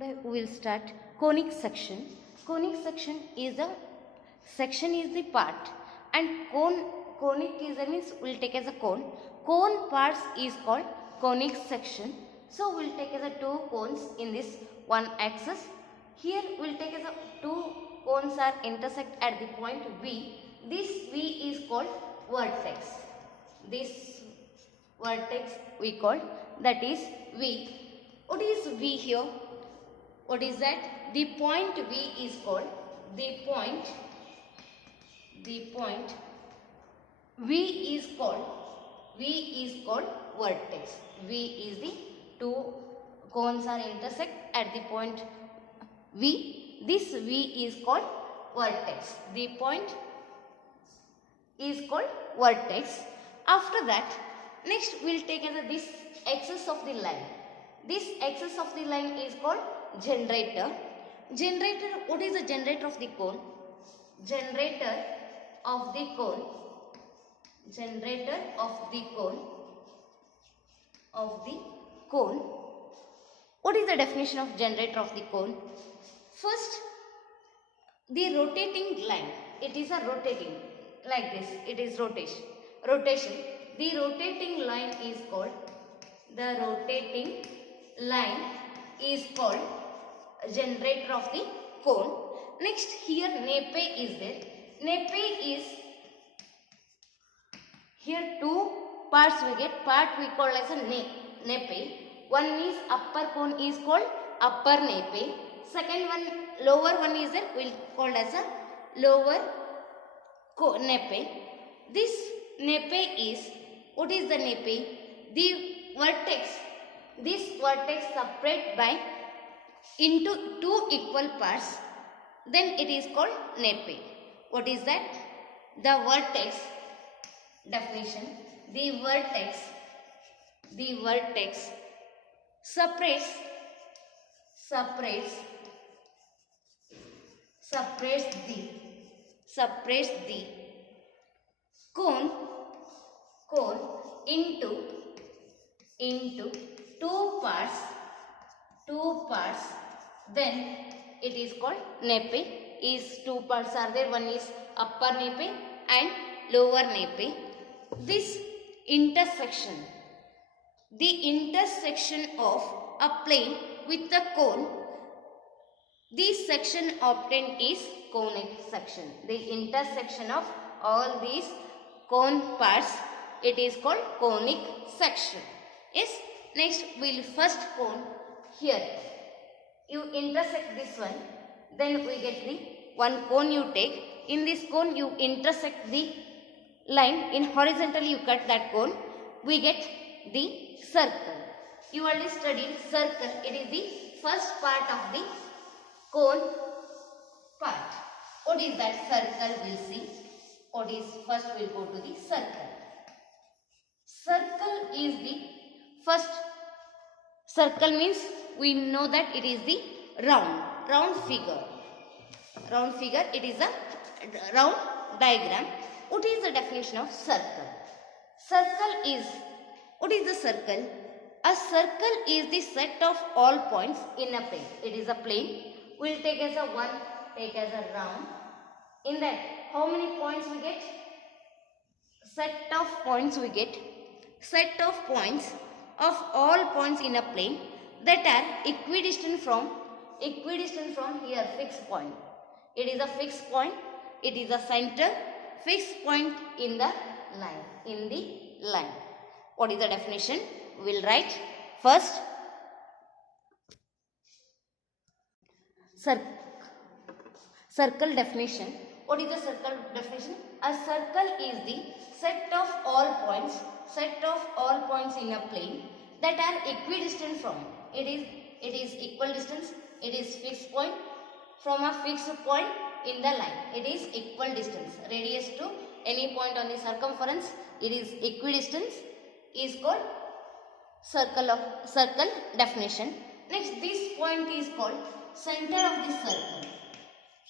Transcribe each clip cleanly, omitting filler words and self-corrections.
Today we will start conic section. Conic section is the part, and conic is means we will take as a cone. Cone parts is called conic section. So we will take as a two cones in this one axis. Here we will take as a two cones are intersect at the point V. This V is called vertex. This vertex we call, that is V. What is V here? What is that? The point V is called V is called vertex. V is the two cones are intersect at the point V. This V is called vertex. The point is called vertex. After that, next we will take as this axis of the line. This axis of the line is called generator. What is the generator of the cone? Generator of the cone What is the definition of generator of the cone? First, the rotating line. It is a rotating, like this. It is rotation. The rotating line is called generator of the cone. Next, here nape is there. Nape is, here two parts we get. Part we call as a nape. One is upper cone is called upper nape. Second one, lower one is there, we will call as a lower nape. This nape is, what is the nape? The vertex. This vertex separate by into two equal parts, then it is called nape. What is that? The vertex definition. The vertex separates the cone into two parts, then it is called nape. Is two parts are there, one is upper nape and lower nape. This intersection, the intersection of a plane with the cone, this section obtained is conic section. The intersection of all these cone parts, it is called conic section. Yes. Next, we will first cone. Here you intersect this one, then we get the one cone you take. In this cone you intersect the line, in horizontally you cut that cone, we get the circle. You already studied circle. It is the first part of the cone part. What is that circle? We will see. What is first? We will go to the circle. Circle is the first. Circle means we know that it is the round figure. It is a round diagram. What is the definition of circle? Circle is, what is the circle? A circle is the set of all points in a plane. It is a plane. We will take as a round. In that, how many points we get? Set of points we get. Set of points of all points in a plane that are equidistant from here fixed point. It is a fixed point. It is a center fixed point in the line. What is the definition? We will write first. Circle definition. What is the circle definition? A circle is the set of all points in a plane that are equidistant from it. It is equal distance. It is fixed point from a fixed point in the line. It is equal distance. Radius to any point on the circumference, it is equidistance, is called circle definition. Next, this point is called center of the circle.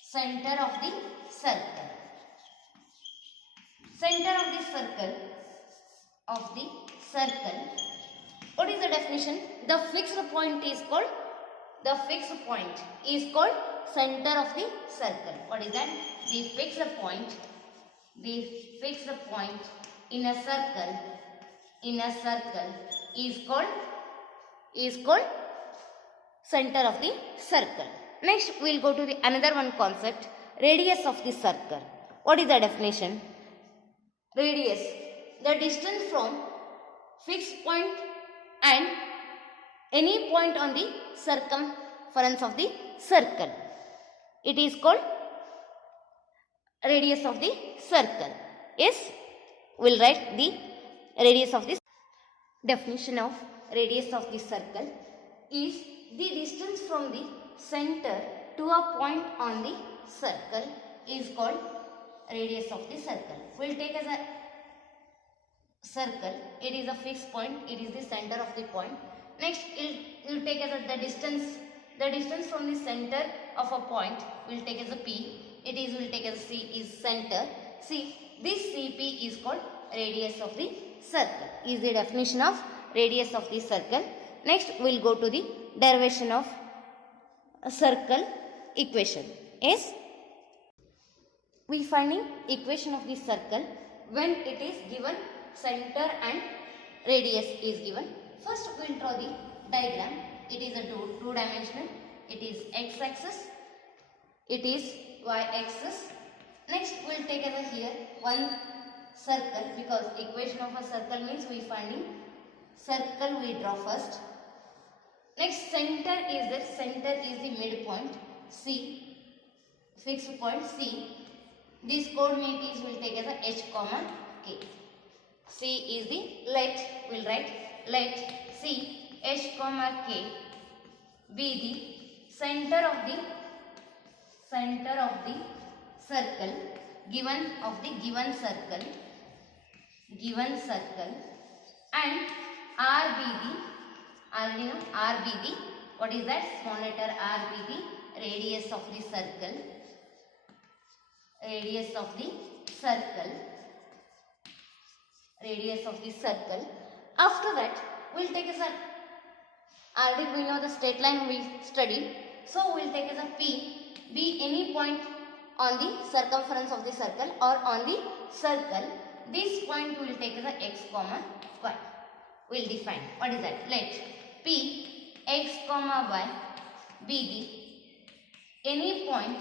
Center of the circle. What is the definition? The fixed point is called the fixed point is called center of the circle. What is that? The fixed point in a circle is called center of the circle. Next we will go to the another one concept, radius of the circle. What is the definition? Radius, the distance from fixed point and any point on the circumference of the circle. It is called radius of the circle. Yes, we will write the radius of the definition of radius of the circle is the distance from the center to a point on the circle is called radius of the circle. We will take as a circle, it is a fixed point, it is the center of the point. Next, it will take as the distance from the center of a point will take as a P. It is will take as C is center. See, this CP is called radius of the circle. Is the definition of radius of the circle. Next, we will go to the derivation of a circle equation. Yes, we finding equation of the circle when it is given center and radius is given. First, we will draw the diagram. It is a two-dimensional. It is x-axis. It is y-axis. Next, we will take as here one circle, because equation of a circle means we finding circle we draw first. Next, center is the midpoint. C, fixed point C. This coordinate is will take as a h comma k. C is the we'll write let C h comma k be the center of the circle given circle and R be the what is that? Small letter R be the radius of the circle. Radius of the circle. After that, we will take as a, already we know the straight line we studied. So, we will take as a P, be any point on the circumference of the circle or on the circle. This point we will take as a x comma y. We will define. What is that? Let P x comma y be the any point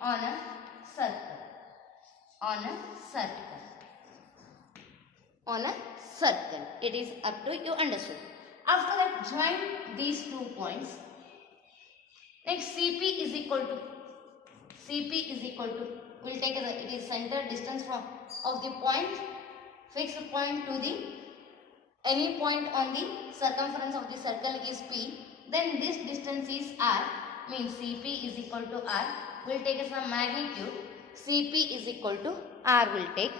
on a circle. It is up to you understood. After that, join these 2 points. Next, CP is equal to we will take as it is center distance of the point, fixed point to the any point on the circumference of the circle is P. Then this distance is R, means CP is equal to R. We will take as a magnitude. CP is equal to R will take.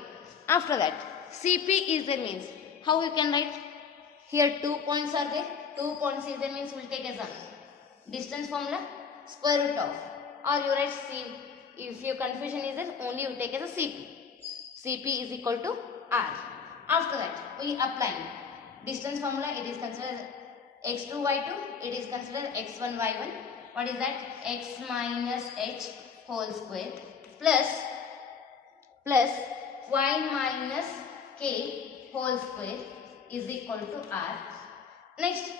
After that, CP is there means how you can write? Here 2 points are there. 2 points is there means we will take as a distance formula square root of, or you write C. If your confusion is there, only you take as a CP. CP is equal to R. After that, we apply distance formula. It is considered x2 y2. It is considered x1 y1. What is that? X minus h whole square plus y minus k whole square is equal to R. Next,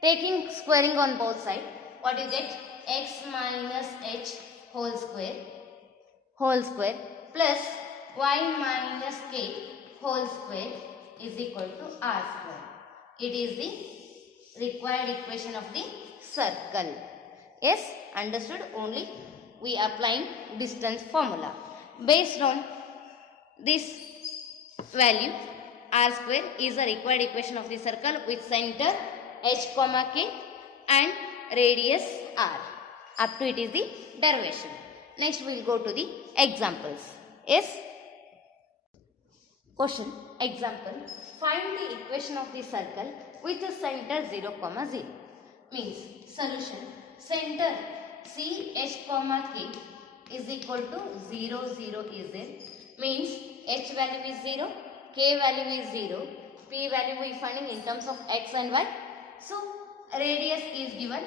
taking squaring on both sides, what you get? X minus h whole square plus y minus k whole square is equal to R square. It is the required equation of the circle. Yes, understood? Only we applying distance formula. Based on this value, R square is a required equation of the circle with center h comma k and radius R. Up to it is the derivation. Next we will go to the examples. Yes. Question. Example. Find the equation of the circle with a center 0, 0. Means solution. Center C h comma k is equal to 0, 0 is there. Means h value is 0, k value is 0, p value we finding in terms of x and y. So radius is given,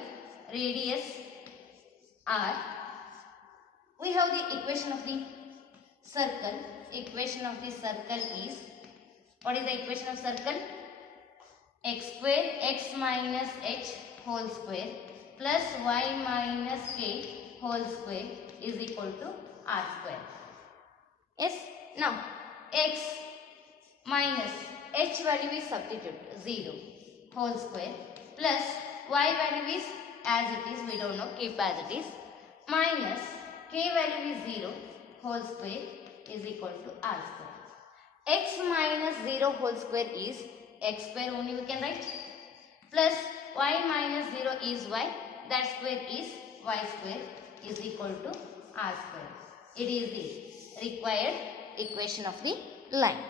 radius r. We have the equation of the circle. Equation of the circle is, what is the equation of circle? X square x minus h whole square plus y minus k whole square is equal to r square. Yes. Now x minus h value is substitute 0 whole square plus y value is as it is, we don't know, keep as it is, minus k value is 0 whole square is equal to r square. X minus 0 whole square is x square only we can write, plus y minus 0 is y, that square is y square is equal to r square. It is the required equation of the line.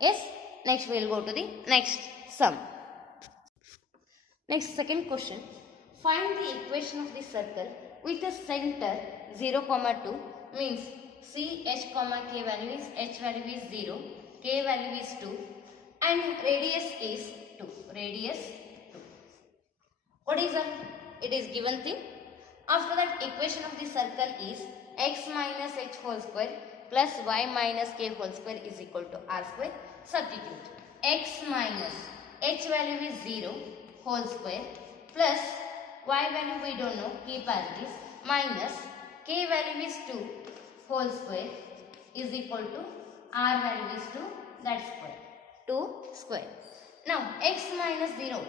Yes. Next we will go to the next sum. Next, second question. Find the equation of the circle with a center 0, 2 means C, H, K value is, H value is 0, K value is 2 and radius is 2. Radius 2. What is that? It is given thing. After that, equation of the circle is x minus h whole square plus y minus k whole square is equal to r square. Substitute. X minus h value is 0 whole square plus y value we don't know, keep as it is, minus k value is 2 whole square is equal to r value is 2, that square, 2 square. Now x minus 0,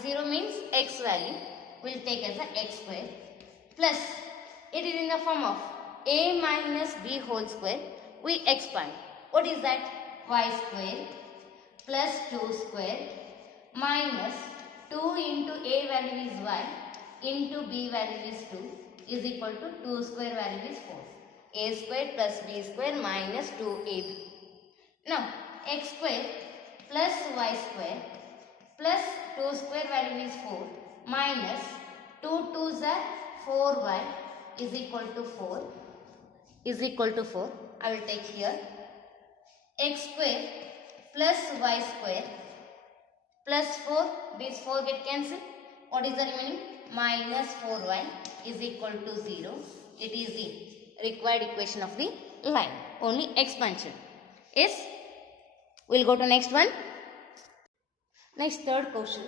0 means x value, will take as a x square plus, it is in the form of a minus b whole square, we expand. What is that? Y square plus 2 square minus 2 into a value is y into b value is 2 is equal to 2 square value is 4. A square plus b square minus 2ab. Now x square plus y square plus 2 square value is 4 minus 2 2s are 4y is equal to 4 is equal to 4. I will take here x square plus y square plus 4, these 4 get cancelled. What is the remaining? Minus 4y is equal to 0. It is the required equation of the line. Only expansion. Yes. We'll go to next one. Next, third question.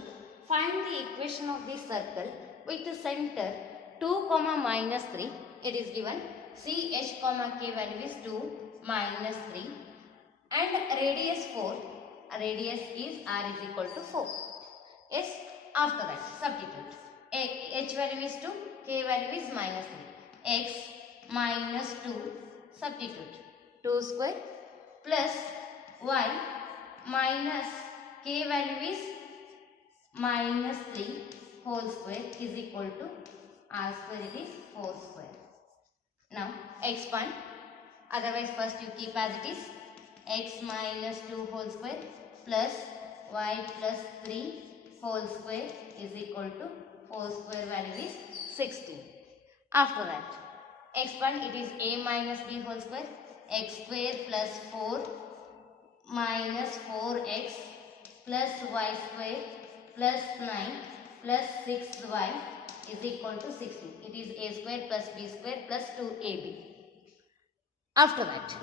Find the equation of the circle with the center 2, minus 3. It is given C, H, K value is 2, minus 3 and radius 4. Radius is r is equal to 4. Yes. After that, substitute. H value is 2, K value is minus 3. X minus 2, substitute. 2 square plus y minus K value is minus 3 whole square is equal to r square, it is 4 square. Now expand. Otherwise first you keep as it is. X minus 2 whole square plus y plus 3 whole square is equal to 4 square value is 16. After that, expand. It is a minus b whole square, x square plus 4 minus 4x plus y square plus 9 plus 6y is equal to 16. It is a square plus b square plus 2ab. After that,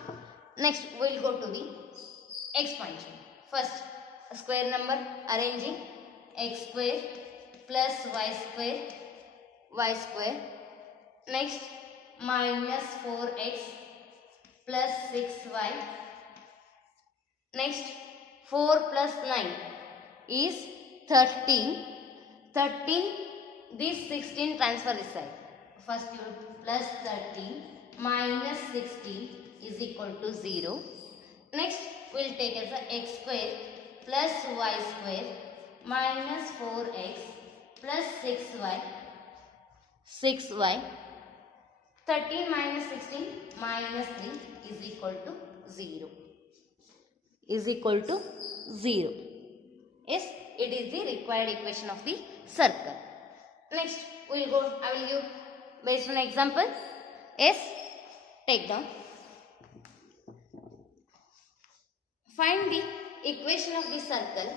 next we will go to the expansion. First, square number arranging x square plus y square. Next, minus 4x plus 6y. Next, 4 plus 9 is 13. 13, this 16 transfer this side. First you plus 13 minus 16 is equal to 0. Next, we will take as a x square plus y square minus 4x plus 6y. 13 minus 16 minus 3 is equal to 0. Is equal to 0. Yes, it is the required equation of the circle. Next, we will go, I will give based on example. Yes, take down. Find the equation of the circle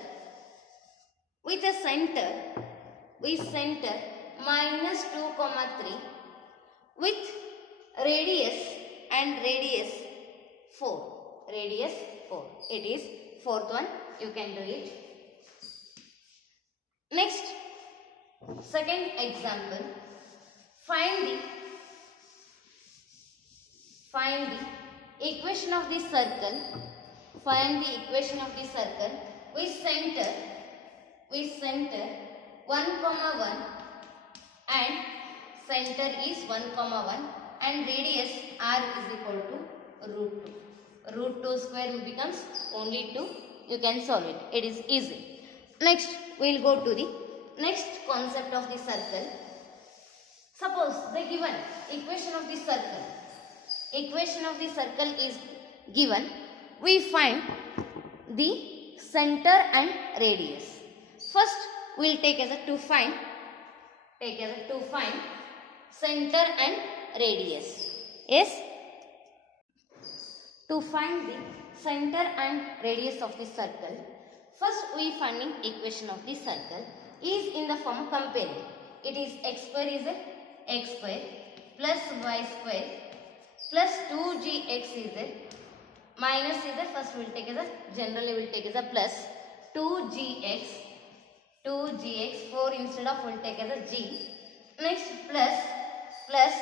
with a center with center minus 2 comma 3 with radius and radius 4. Radius 4. It is fourth one. You can do it. Next, second example. Find the equation of the circle. Find the equation of the circle with center 1 comma 1 and center is 1 comma 1 and radius r is equal to root 2. Root 2 square becomes only 2. You can solve it. It is easy. Next, we will go to the next concept of the circle. Suppose the given equation of the circle. Equation of the circle is given. We find the center and radius. First, we will take as a to find center and radius. Yes. To find the center and radius of the circle, first we finding equation of the circle is in the form comparing. It is x square is a x square plus y square plus 2gx is a minus is a first we will take as a generally we will take as a plus 2gx 4 instead of we will take as a g. Next plus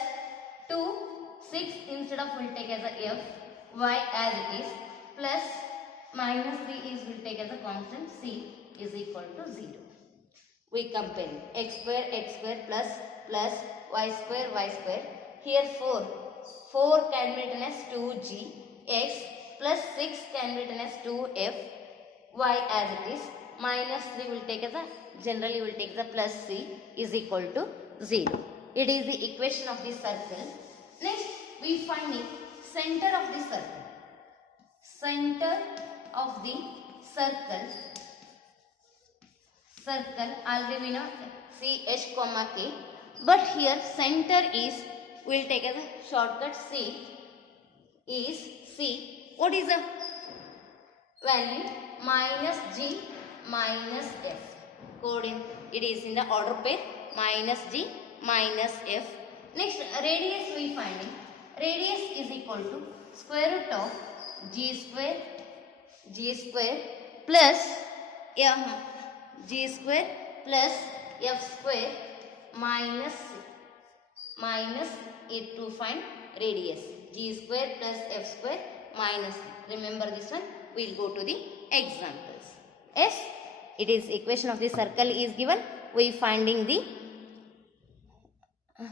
2 6 instead of we will take as a f y as it is plus minus 3 is will take as a constant c is equal to 0. We compare x square plus y square. Here 4 can be written as 2g x plus 6 can be written as 2f y as it is minus 3 will take as a generally will take the plus c is equal to 0. It is the equation of the circle. Next we find the center of the circle. Center of the circle already we know c h comma k, but here center is we will take as a shortcut c is c. What is the value? Minus g minus f. Code in it is in the order pair minus g minus f. Next radius we finding. Radius is equal to square root of g square plus g square plus f square minus it to find radius. G square plus f square minus. Remember this one. We will go to the examples. Yes, it is equation of the circle is given. We finding the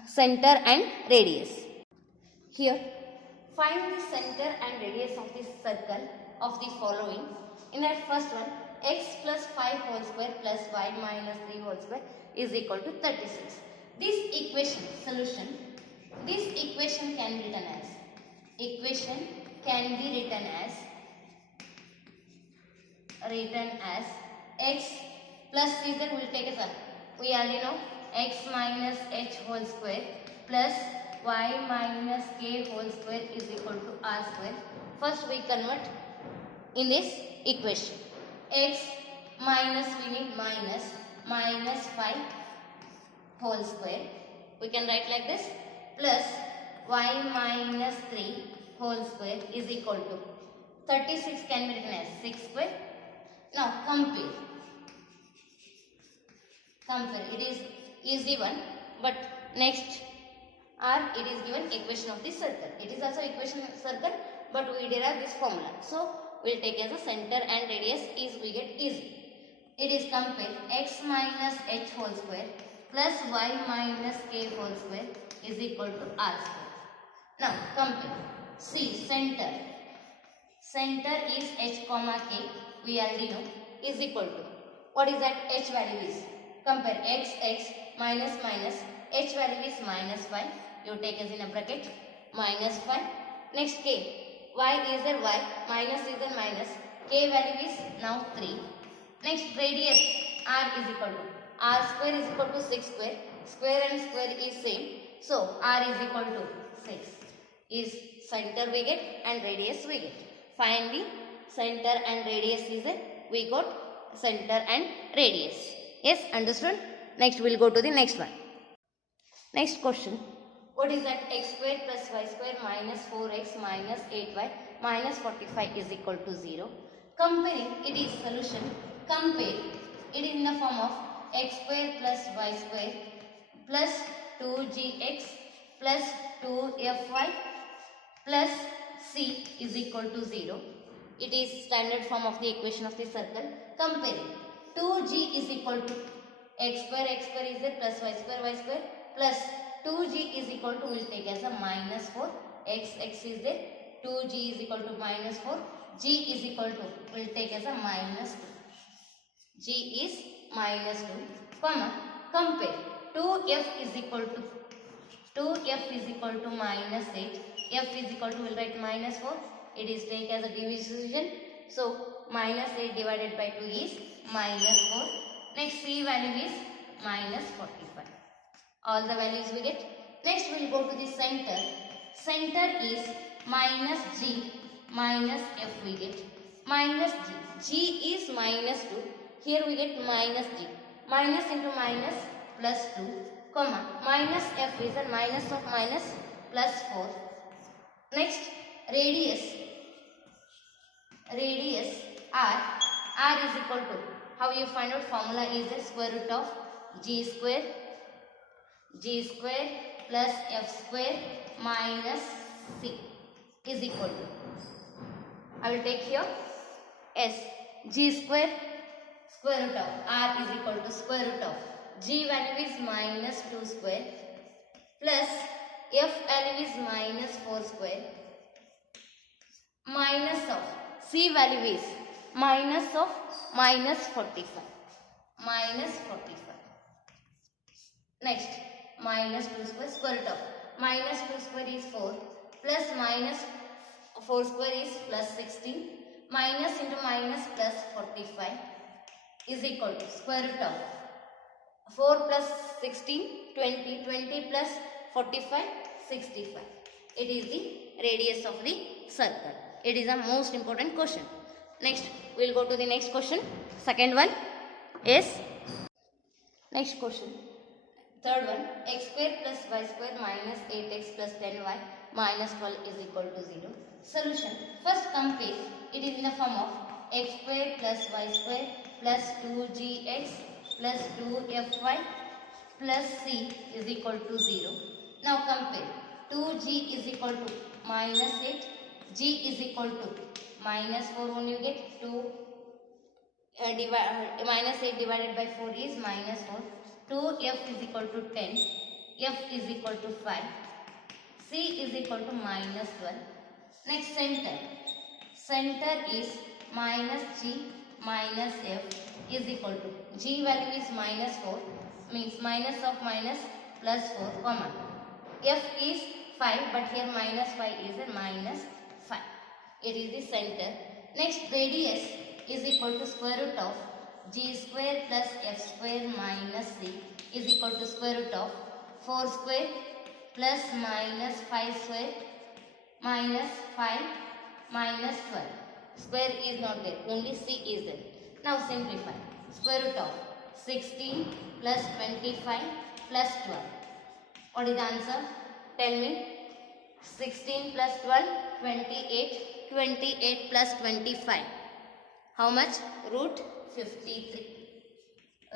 center and radius. Here, find the center and radius of the circle of the following. In that first one, x plus 5 whole square plus y minus 3 whole square is equal to 36. This equation solution, this equation can be written as x plus either will take as a we already know x minus h whole square plus y minus k whole square is equal to r square. First we convert in this equation. X minus we need minus 5 whole square. We can write like this plus y minus 3 whole square is equal to 36 can be written as 6 square. Now compare. It is easy one, but next R it is given equation of the circle. It is also equation of circle, but we derive this formula. So we will take as a center and radius is we get easy. It is compare x minus h whole square plus y minus k whole square is equal to r square. Now compare. See center is h comma k. We already know is equal to what is that h value is. Compare x minus h value is minus 5. You take as in a bracket minus 5. Next k. Y is there y, minus is there minus, k value is now 3. Next radius r is equal to r square is equal to 6 square and square is same. So r is equal to 6 is center we get and radius we get. Find the center and radius is it. We got center and radius. Yes, understood? Next we will go to the next one. Next question. What is that? X square plus y square minus 4x minus 8y minus 45 is equal to 0. Comparing it is solution. Compare it in the form of x square plus y square plus 2gx plus 2fy plus c is equal to 0. It is standard form of the equation of the circle. Comparing 2g is equal to x square is there plus y square plus 2g is equal to, we will take as a minus 4, x is there, 2g is equal to minus 4, g is equal to, we will take as a minus 2, g is minus 2, comma, compare 2f is equal to minus 8, f is equal to, we will write minus 4, it is take as a division, so minus 8 divided by 2 is minus 4, next c value is minus 45. All the values we get. Next we will go to the center. Center is minus g minus f we get. Minus g. G is minus 2. Here we get minus g. Minus into minus plus 2, comma. Minus f is a minus of minus plus 4. Next radius. Radius r. R is equal to, how you find out? Formula is the square root of g square plus f square minus c is equal to, I will take here s, g square root of r is equal to square root of g value is minus 2 square plus f value is minus 4 square minus of c value is minus of minus 45. Next minus 2 square root of minus 2 square is 4 plus minus 4 square is plus 16 minus into minus plus 45 is equal to square root of 4 plus 16 20 plus 45 65. It is the radius of the circle. It is a most important question. Next we will go to the next question. Second one is next question. Third one, x square plus y square minus 8x plus 10y minus 12 is equal to 0. Solution. First compare. It is in the form of x square plus y square plus 2gx plus 2fy plus c is equal to 0. Now compare. 2g is equal to minus 8. G is equal to minus 4. When you get 2 minus 8 divided by 4 is minus 4. 2f is equal to 10, f is equal to 5, c is equal to minus 12. Next center. Center is minus g minus f is equal to, g value is minus 4, means minus of minus plus 4, comma. F is 5, but here minus 5 is a minus 5. It is the center. Next radius is equal to square root of g square plus f square minus c is equal to square root of 4 square plus minus 5 square minus 5 minus 12. Square is not there, only c is there. Now simplify. Square root of 16 plus 25 plus 12. What is the answer? Tell me. 16 plus 12, 28. 28 plus 25. How much? Root 53.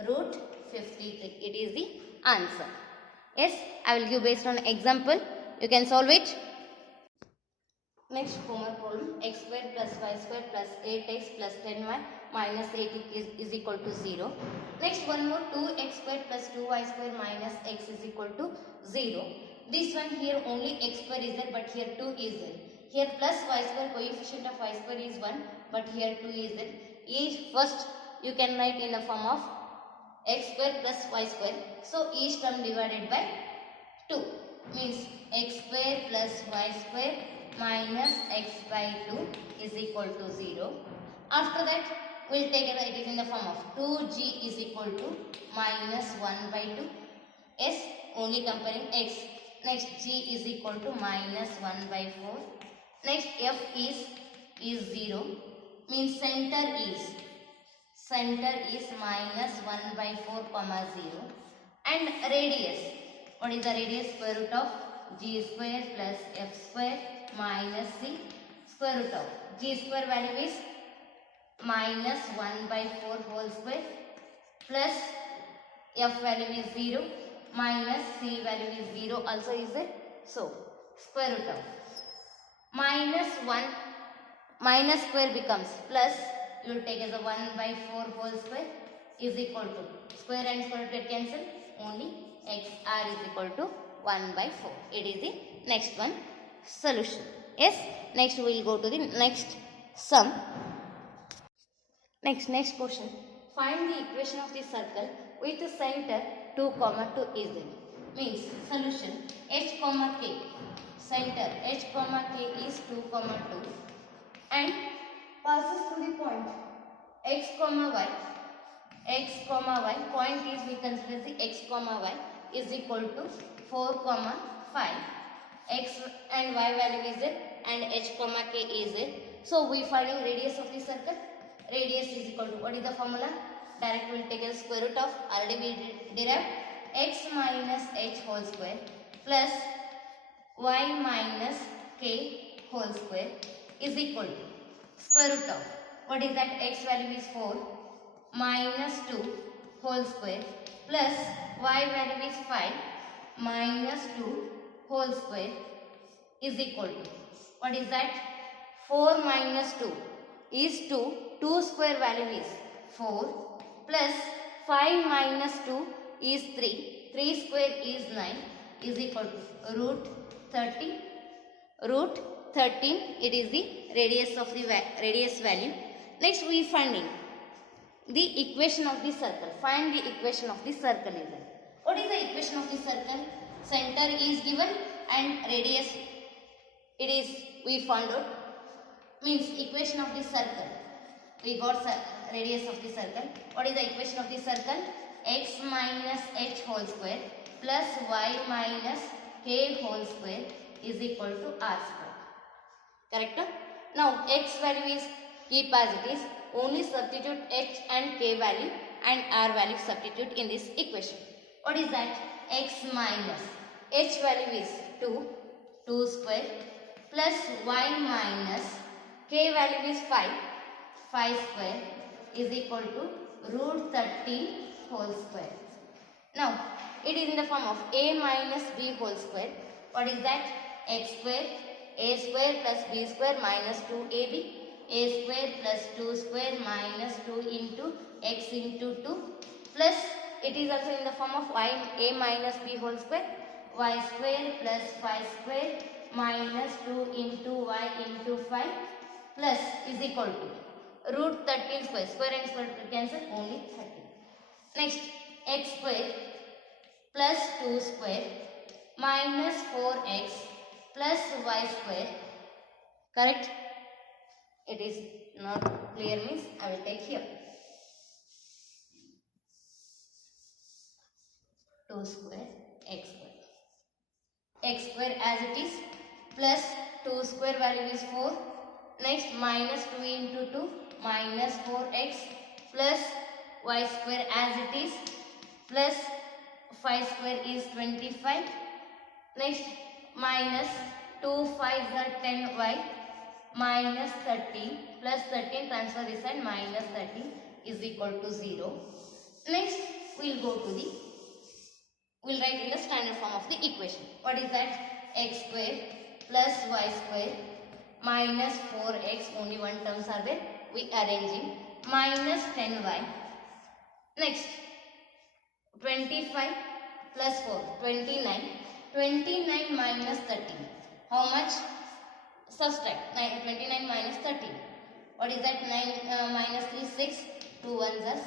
Root 53. It is the answer. Yes, I will give based on example. You can solve it. Next homework problem. X square plus y square plus 8x plus 10y minus 8 is equal to 0. Next one more. 2x square plus 2y square minus x is equal to 0. This one here only x square is there, but here 2 is there. Here plus y square, coefficient of y square is 1, but here 2 is there. First you can write in the form of x square plus y square. So each term divided by 2 means x square plus y square minus x by 2 is equal to 0. After that we will take it is in the form of 2g is equal to minus 1 by 2. S only comparing x. Next g is equal to minus 1 by 4. Next f is 0, means center is minus 1 by 4 comma 0. And radius, what is the radius? Square root of g square plus f square minus c square root of g square value is minus 1 by 4 whole square plus f value is 0 minus c value is 0 also is there. So square root of minus 1 minus square becomes plus, you will take as a 1 by 4 whole square is equal to square and square root cancel, only xr is equal to 1 by 4. It is the next one solution. Yes, next we will go to the next sum. Next question. Find the equation of the circle with the center 2, 2 is there. Means solution h, k. Center h, k is 2, 2 and passes through the point x, y. X, y. Point is, we consider the x, y is equal to 4, 5. X and y value is there and h, k is there. So we finding radius of the circle. Radius is equal to, what is the formula? Direct we will take a square root of, already we derived, x minus h whole square plus y minus k whole square is equal to square root of, what is that? X value is 4 minus 2 whole square plus y value is 5 minus 2 whole square is equal to, what is that? 4 minus 2 is 2. 2 square value is 4 plus 5 minus 2 is 3. 3 square is 9 is equal to root 13. Root 13, it is the radius of the radius value. Next we finding the equation of the circle. Find the equation of the circle is there. What is the equation of the circle? Center is given and radius it is we found out. Means equation of the circle. We got radius of the circle. What is the equation of the circle? X minus h whole square plus y minus k whole square is equal to r square. Correct? Now x value is keep as it is. Only substitute h and k value and r value substitute in this equation. What is that? X minus h value is 2. 2 square plus y minus k value is 5. 5 square is equal to root 13 whole square. Now, it is in the form of a minus b whole square. What is that? X square, a square plus b square minus 2ab. A square plus 2 square minus 2 into x into 2 plus it is also in the form of y, a minus b whole square. Y square plus 5 square minus 2 into y into 5 plus is equal to root 13 square. Square and square cancel, only 13. Next, x square plus 2 square minus 4x plus y square. Correct? It is not clear means I will take here. 2 square x square. X square as it is plus 2 square value is 4. Next minus 2 into 2 minus 4x plus y square as it is plus 5 square is 25. Next minus 2 5 are 10y minus 30 plus 13 transfer this side minus 30 is equal to 0. Next we will go to the, we will write in the standard form of the equation. What is that? X square plus y square minus 4x, only one terms are there, we arranging, minus 10y. Next 25 plus 4, 29. 29 minus 13. How much? Subtract 29 minus 13. What is that? 9 minus 3, 6. 2 ones are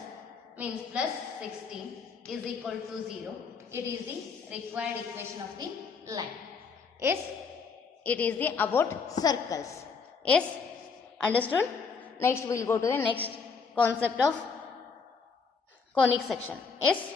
means plus 16 is equal to 0. It is the required equation of the line. Yes, it is the about circles. Yes, understood? Next we will go to the next concept of conic section. Yes.